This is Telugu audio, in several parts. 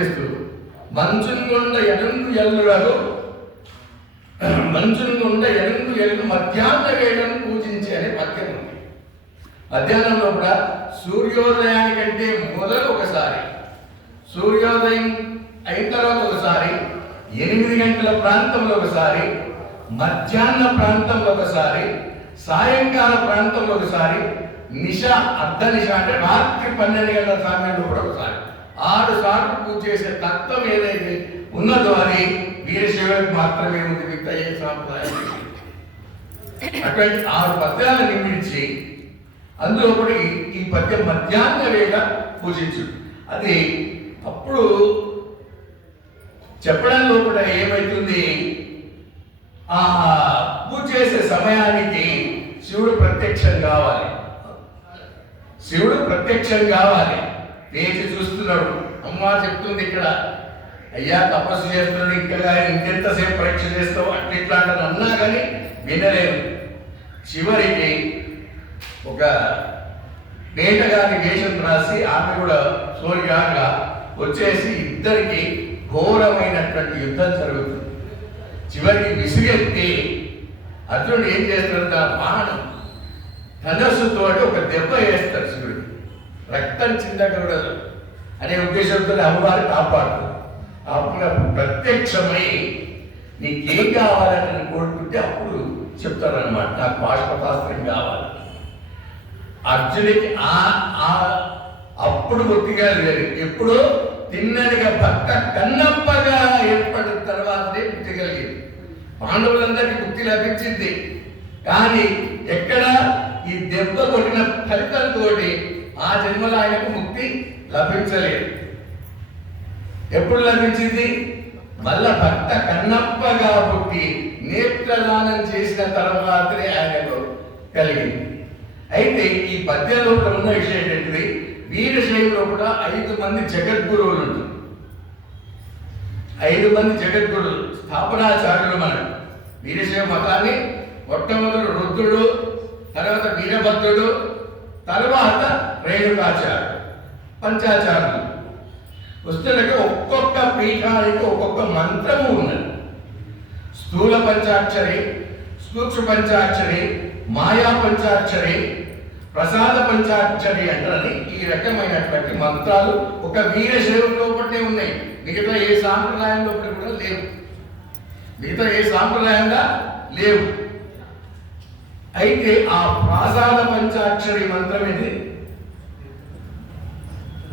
చేస్తూ మంచునుగొండ ఎనుంగు ఎల్లురలు మంచునుగొండ ఎనుంగు ఎల్లు మధ్యాహ్న వేళను పూజించే అనే పద్యం ఉంది. మధ్యాహ్నంలో కూడా సూర్యోదయానికంటే మొదలు ఒకసారి, సూర్యోదయం అయిన తర్వాత ఒకసారి, 8 గంటల ప్రాంతంలో ఒకసారి, మధ్యాహ్న ప్రాంతంలో ఒకసారి, సాయంకాల ప్రాంతంలో ఒకసారి, నిశ అర్ధ నిశ అంటే రాత్రి 12 గంటల సమయంలో కూడా ఒకసారి 6 సార్లు పూజ చేసే తత్వం ఏదైతే ఉన్నదో అది వీరశైవులకు మాత్రమే ఉంది. మిగతా ఏ సాంప్రదాయం అటువంటి 6 పద్యాలను నిర్మించి అందులో కూడా ఈ పద్యం మధ్యాహ్న వేళ పూజించు. అది అప్పుడు చెప్పడంలో కూడా ఏమవుతుంది, ఆ పూజ చేసే సమయానికి శివుడు ప్రత్యక్షం కావాలి. శివుడు ప్రత్యక్షం కావాలి. వేచి చూస్తున్నాడు. అమ్మ చెప్తుంది ఇక్కడ, అయ్యా తపస్సు చేస్తున్నాడు, ఇంకా ఇంకెంతసేపు పరీక్ష చేస్తావు అట్లా ఇట్లా అంటారు అన్నా కానీ వినలేదు. చివరికి ఒక వేటగాని వేషం రాసి ఆమె కూడా సోరిగాగా వచ్చేసి ఇద్దరికి ఘోరమైనటువంటి యుద్ధం జరుగుతుంది. చివరికి విసిగెత్తి అర్జునుడు ఏం చేస్తాడు, తన బాణం ధనస్సుతో ఒక దెబ్బ వేస్తాడు శివుడికి, రక్తం చిందకూడదు అనే ఉద్దేశంతో అమ్మవారు కాపాడుతుంది. అప్పుడు ప్రత్యక్షమై నీకేం కావాలని కోరుకుంటే అప్పుడు చెప్తారనమాట, నాకు బాష్పశాస్త్రం కావాలి. అర్జునికి అప్పుడు గుర్తిగా లేదు, ఎప్పుడు తిన్నడిగా భక్త కన్నప్పగా ఏర్పడిన తర్వాతనే బుద్ధి కలిగింది. పాండవులందరికీ బుద్ధి లభించింది, కానీ ఎక్కడ ఈ దెబ్బ కొట్టిన ఫలితంతో ఆ జన్మలో ఆయనకు ముక్తి లభించలేదు. ఎప్పుడు లభించింది? మళ్ళా భక్త కన్నప్పగా పుట్టి నేత్రదానం చేసిన తర్వాతనే ఆయనకు కలిగింది. అయితే ఈ పద్యంలో కూడా ఉన్న విషయం ఏంటంటే, వీరశైవులో కూడా 5 మంది జగద్గురువులు ఉంటారు. 5 మంది జగద్గురువులు స్థాపనాచార్యులు. మనం వీరశైవ మతాన్ని మొట్టమొదటి రుద్రుడు, తర్వాత వీరభద్రుడు, తర్వాత రేణుకాచార్యుడు, పంచాచార్యులు. పుస్తకానికి ఒక్కొక్క పీఠానికి ఒక్కొక్క మంత్రము ఉన్నది. స్థూల పంచాక్షరి, సూక్ష్మ పంచాక్షరి, మాయా పంచాక్షరి, ప్రసాద పంచాక్షరి అంటారని ఈ రకమైనటువంటి మంత్రాలు ఒక వీరశైవంలో ఒకటే ఉన్నాయి. మిగతా ఏ సాంప్రదాయంలో కూడా లేవు, మిగతా ఏ సాంప్రదాయంగా లేవు. అయితే ఆ ప్రసాద పంచాక్షరి మంత్రం ఏంటి?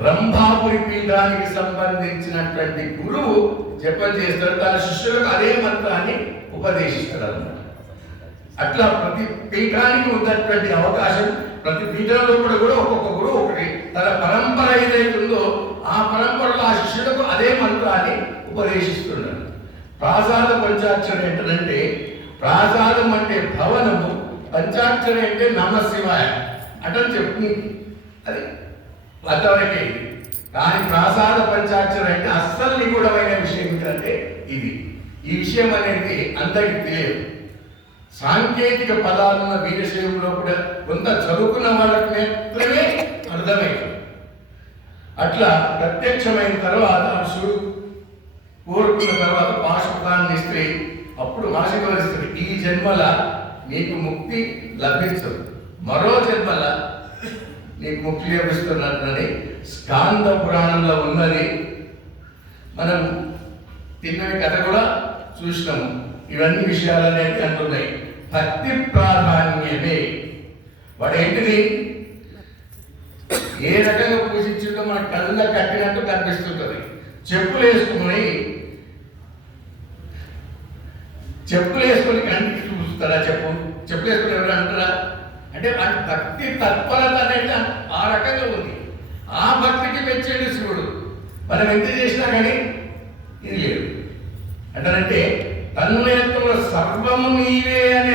రంభాపురి పీఠానికి సంబంధించినటువంటి గురువు జపం చేస్తాడు, తన శిష్యులకు అదే మంత్రాన్ని ఉపదేశిస్తాడు అన్నమాట. అట్లా ప్రతి పీఠానికి ఉన్నటువంటి అవకాశం, ప్రతి పీఠంలో కూడా ఒక్కొక్క గురువు ఒకటి తన పరంపర ఏదైతుందో ఆ పరంపరలో ఆ శిష్యులకు అదే మంత్రాన్ని ఉపదేశిస్తున్నాడు. ప్రాసాద పంచాక్షరి ఏంటంటే, ప్రాసాదం అంటే భవనము, పంచాక్షరి అంటే నమశివాయ అంటే చెప్తుంది. అది అంతవరకే. కానీ ప్రాసాద పంచాక్షరి అంటే అస్సలు నిగూఢమైన విషయం ఏంటంటే ఇది. ఈ విషయం అనేది అందరికీ తెలియదు. సాంకేతిక పదాలున్న వీరశైవంలో కూడా కొంత చదువుకున్న వాళ్ళకి మాత్రమే అర్థమైంది. అట్లా ప్రత్యక్షమైన తర్వాత శివుడు కోరుకున్న తర్వాత పాశుపతాన్ని ఇస్తే అప్పుడు ఆశీర్వదిస్తాడు, ఈ జన్మల నీకు ముక్తి లభించదు, మరో జన్మల నీకు ముక్తి లభిస్తున్నదని స్కాంద పురాణంలో ఉన్నది. మనం తిన్నవి కథ కూడా చూసినాము. ఇవన్నీ విషయాలు అనేది అంటున్నాయి. భక్తి ప్రాధాన్యమే. వాడు ఏంటిది ఏ రకంగా పూజించిందో మన కళ్ళ కట్టినట్టు కనిపిస్తుంటుంది. చెప్పులు వేసుకొని కంటికి చూస్తారా? చెప్పులు వేసుకుని ఎవరు అంటారా? అంటే భక్తి తత్పరత అనేది ఆ రకంగా ఉంది. ఆ భక్తికి మెచ్చేది శివుడు. మనం ఎంత చేసినా కానీ ఇది లేదు. అంటే తన్మయత్వంలో సర్వము నీవే అనే